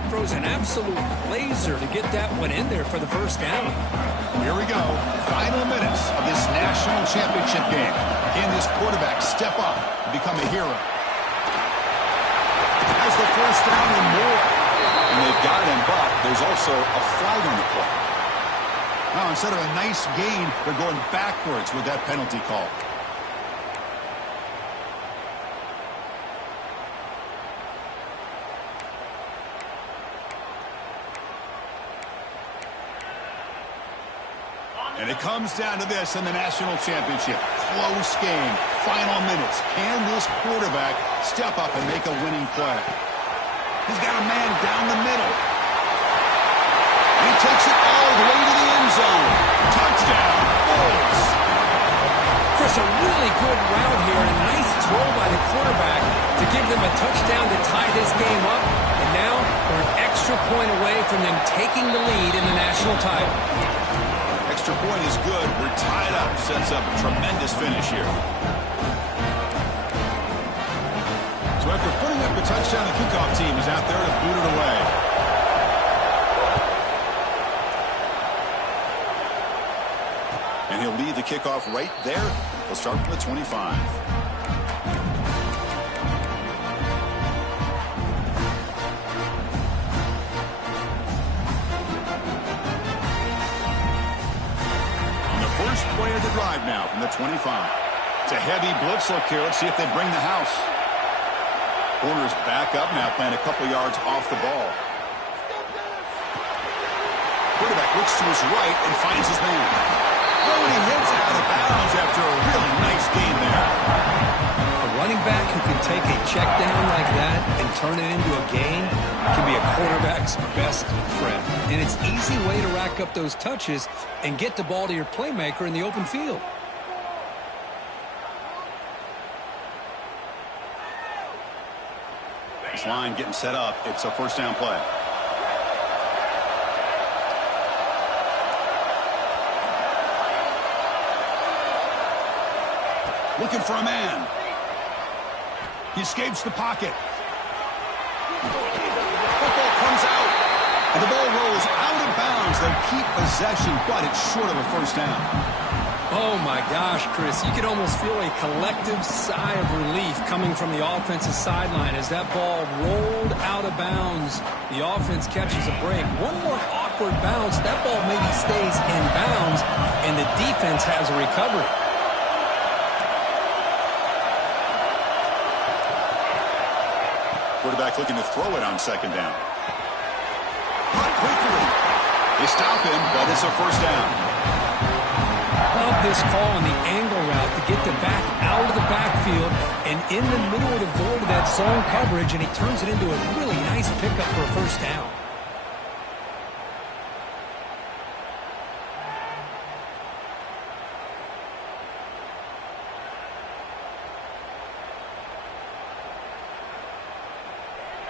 Throws an absolute laser to get that one in there for the first down. Here we go. Final minutes of this national championship game. Can this quarterback step up and become a hero? Has the first down and more. And they've got him, but there's also a flag on the play. Now, instead of a nice gain, they're going backwards with that penalty call. And it comes down to this in the national championship. Close game. Final minutes. Can this quarterback step up and make a winning play? He's got a man down the middle. He takes it all the way to the end zone. Touchdown, Bulls. Chris, a really good route here and a nice throw by the quarterback to give them a touchdown to tie this game up. And now we're an extra point away from them taking the lead in the national title. Extra point is good. We're tied up. Sets up a tremendous finish here. So after putting up the touchdown, the kickoff team is out there to boot it away. And he'll lead the kickoff right there. He'll start from the 25. First play of the drive now from the 25. It's a heavy blitz look here. Let's see if they bring the house. Corner's back up now, playing a couple yards off the ball. Quarterback looks to his right and finds his man. Oh, and he hits out of bounds after a really nice game there. A running back who can take a check down like that and turn it into a gain can be a quarterback's best friend. And it's an easy way to rack up those touches and get the ball to your playmaker in the open field. This line getting set up. It's a first down play. Looking for a man. He escapes the pocket. Football comes out. And the ball rolls out of bounds. They'll keep possession, but it's short of a first down. Oh, my gosh, Chris. You could almost feel a collective sigh of relief coming from the offensive sideline as that ball rolled out of bounds. The offense catches a break. One more awkward bounce. That ball maybe stays in bounds, and the defense has a recovery. Quarterback looking to throw it on second down. Caught quickly. They stop him, but it's a first down. Love this call on the angle route to get the back out of the backfield and in the middle of the void of that zone coverage, and he turns it into a really nice pickup for a first down.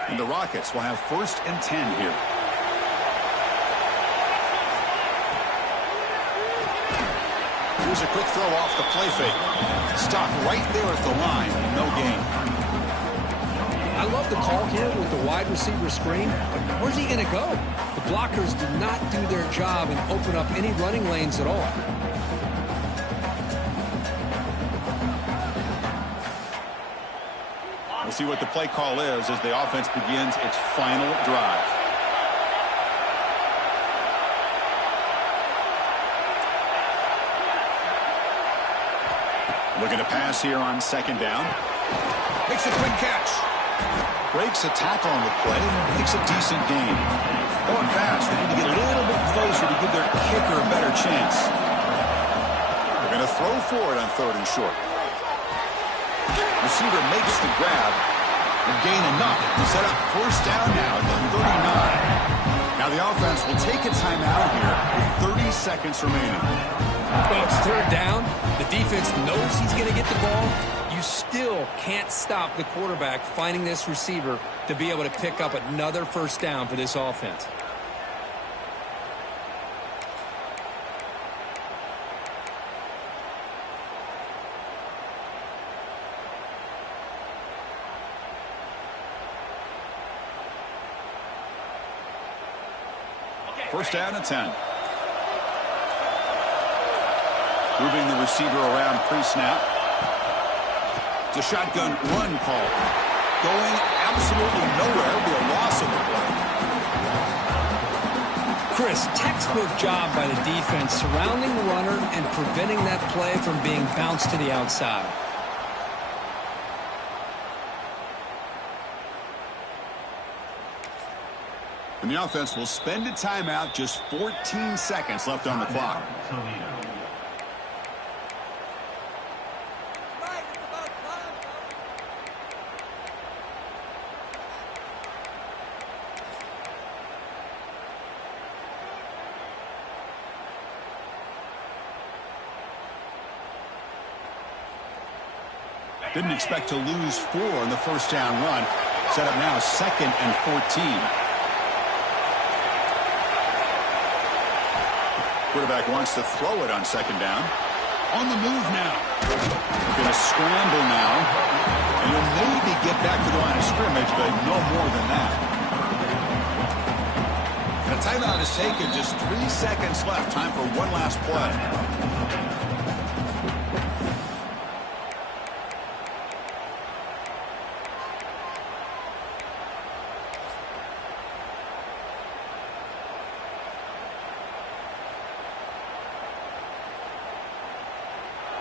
And the Rockets will have 1st and 10 here. Here's a quick throw off the play fake. Stop right there at the line. No gain. I love the call here with the wide receiver screen, but where's he going to go? The blockers do not do their job and open up any running lanes at all. We'll see what the play call is as the offense begins its final drive. Looking to pass here on second down. Makes a quick catch. Breaks a tackle on the play. Makes a decent gain. Going fast. They need to get a little bit closer to give their kicker a better chance. They're going to throw for it on 3rd and short. Receiver makes the grab and gain enough to set up first down now at the 39. Now the offense will take a timeout here with 30 seconds remaining. Well, it's 3rd down. The defense knows he's going to get the ball. You still can't stop the quarterback finding this receiver to be able to pick up another first down for this offense. First down and 10. Moving the receiver around pre-snap. It's a shotgun run call. Going absolutely nowhere. It'll be a loss of the play. Chris, textbook job by the defense surrounding the runner and preventing that play from being bounced to the outside. And the offense will spend a timeout, just 14 seconds left on the clock. Didn't expect to lose 4 on the first down run. Set up now 2nd and 14. Quarterback wants to throw it on second down. On the move now. Going to scramble now. And he'll maybe get back to the line of scrimmage, but no more than that. The timeout is taken. Just 3 seconds left. Time for one last play.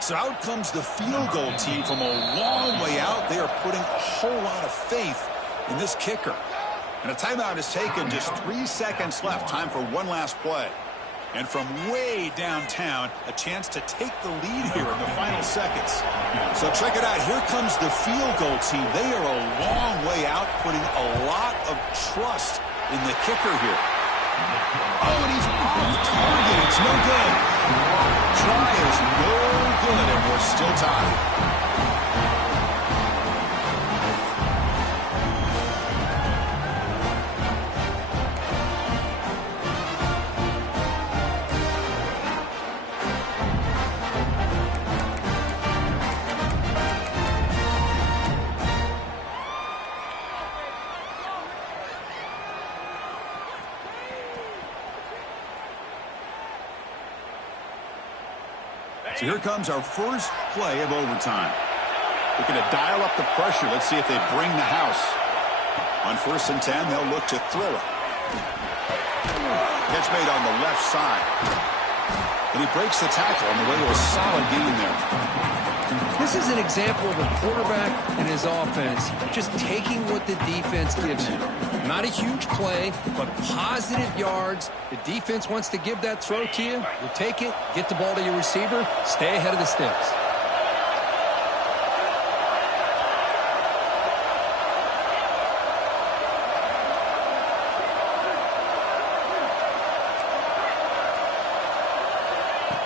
So out comes the field goal team from a long way out. They are putting a whole lot of faith in this kicker. And a timeout is taken. Just 3 seconds left. Time for one last play. And from way downtown, a chance to take the lead here in the final seconds. So check it out. Here comes the field goal team. They are a long way out, putting a lot of trust in the kicker here. Oh, and he's off target. It's no good. Try is no good, and we're still tied. So here comes our first play of overtime. Looking to dial up the pressure. Let's see if they bring the house. On 1st and 10, they'll look to throw it. Catch made on the left side. And he breaks the tackle on the way to a solid gain there. This is an example of a quarterback and his offense just taking what the defense gives him. Not a huge play, but positive yards. The defense wants to give that throw to you. You take it, get the ball to your receiver, stay ahead of the sticks.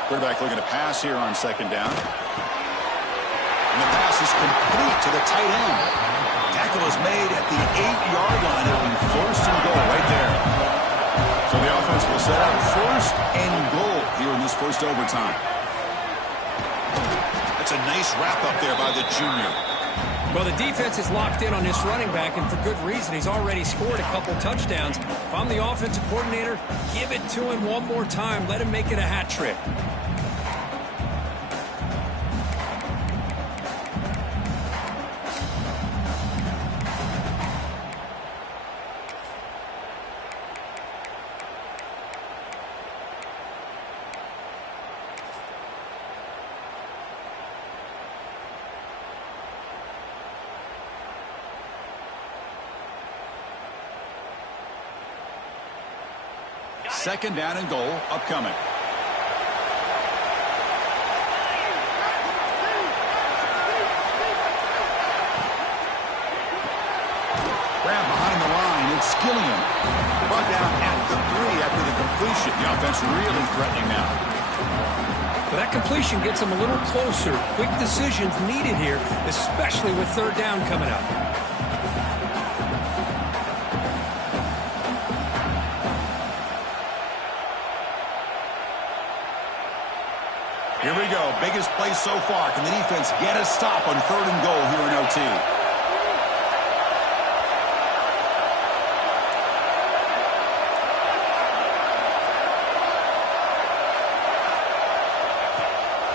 Quarterback looking to pass here on 2nd down. And the pass is complete to the tight end. Tackle is made at the 8-yard line. It'll be 1st and goal right there. So the offense will set up 1st and goal here in this first overtime. That's a nice wrap up there by the junior. Well, the defense is locked in on this running back, and for good reason. He's already scored a couple touchdowns. If I'm the offensive coordinator, give it to him one more time. Let him make it a hat trick. Second down and goal upcoming. Grab behind the line. It's Skillian. Brought down at the 3 after the completion. The offense really threatening now. But that completion gets them a little closer. Quick decisions needed here, especially with 3rd down coming up. Here we go. Biggest play so far. Can the defense get a stop on 3rd and goal here in OT?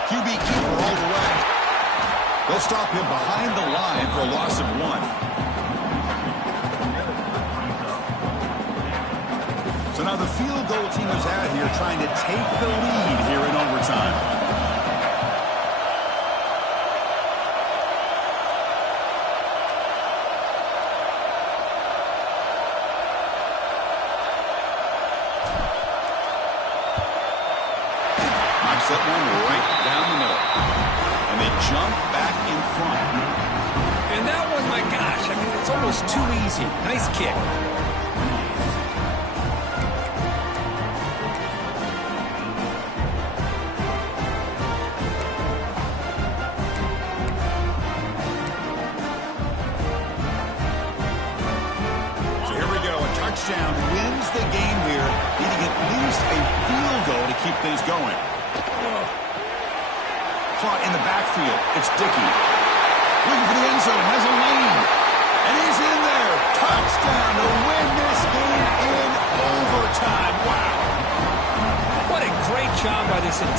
QB keeper all the way. They'll stop him behind the line for a loss of 1. So now the field goal team is out here trying to take the lead here in overtime. That one right down the middle. And they jump back in front. And that one, my gosh, I mean, it's almost too easy. Nice kick. So here we go. A touchdown wins the game here, needing at least a field goal to keep things going. Caught in the backfield. It's Dickey. Looking for the end zone. Has a lane. And he's in there. Touchdown to win this game in overtime. Wow. What a great job by this entire